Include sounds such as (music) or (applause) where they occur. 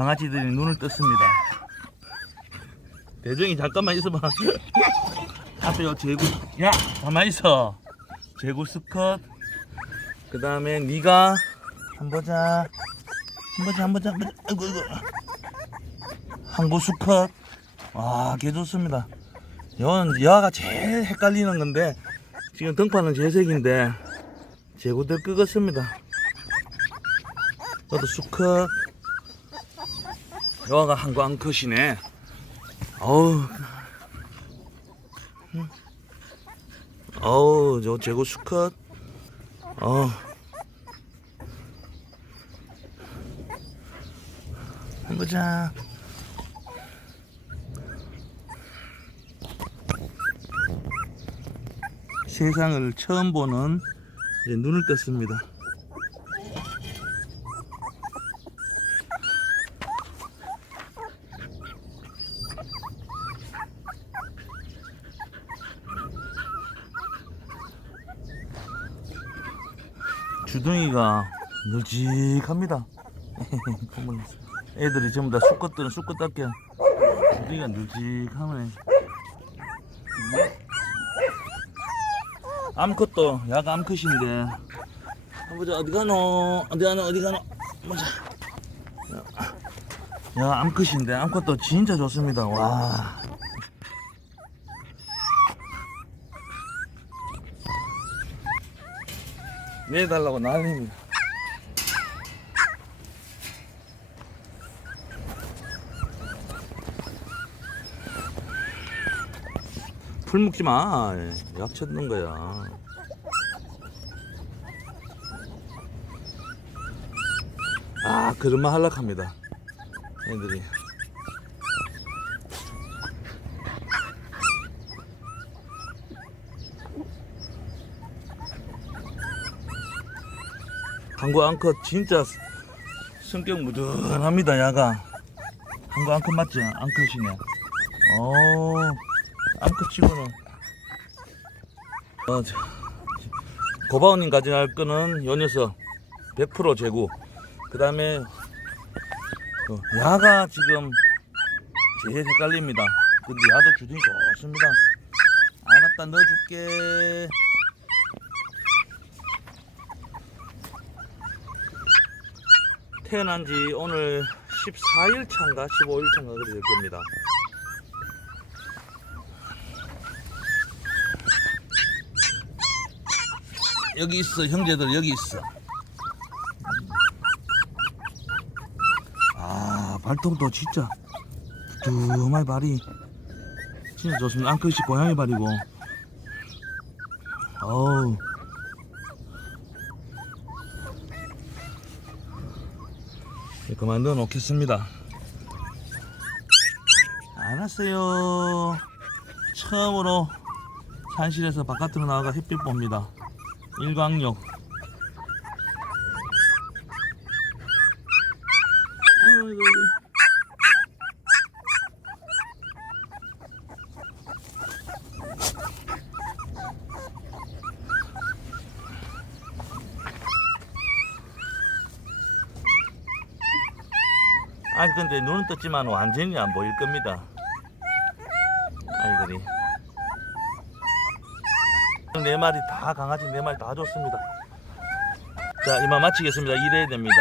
강아지들이 눈을 떴습니다. 대정이 잠깐만 있어봐. (laughs) 앞에 요 제구. 야 가만 있어. 제구 스컷. 그 다음에 네가 한 보자. 한 보자 한 보자 한 보자. 아이고 아이고. 항구 수컷. 와, 개 좋습니다. 이건 여아가 제일 헷갈리는 건데 지금 등판은 제색인데 제구들 끄었습니다. 너도 수컷. 여아가 항구 암컷이네. 어우. 음. 어우, 저 제구 수컷. 어. 해보자. 세상을 처음 보는 이제 눈을 떴습니다. 주둥이가 널찍합니다. (laughs) 애들이 전부 다 수컷들은 수컷답게 주둥이가 널찍하네. 암컷도 야가 암컷인데. 아버지 어디 가노? 어디 가노? 어디 가노? 보자. 야, 야 암컷인데. 암컷도 진짜 좋습니다. 와 내달라고 난립니다 풀 먹지 마. 약 쳤는 거야. 아, 그런만 할락합니다. 애들이. 한국 앙컷 진짜 성격 무던합니다, 야가. 한국 앙컷 맞지? 앙컷이네. 어. 암컷 치고는 어, 저, 고바오님 가져갈 거는 요 녀석 100% 재고 그 다음에 어, 야가 지금 제일 헷갈립니다 근데 야도 주둥이 좋습니다 알았다 넣어줄게 태어난 지 오늘 14일 차인가 15일 차인가 그렇게 될 겁니다. 여기 있어 형제들 여기 있어. 아 발톱도 진짜 두툼한 발이 진짜 좋습니다. 암컷이 고양이 발이고. 어우 그만 넣어 놓겠습니다. 알았어요. 처음으로 산실에서 바깥으로 나가 햇빛 봅니다. 일광욕 아이고 아이고 아이고 아니 근데 눈은 떴지만 완전히 안 보일 겁니다 아이들이 네 마리 다 강아지 네 마리 다 줬습니다. 자 이만 마치겠습니다. 일해야 됩니다.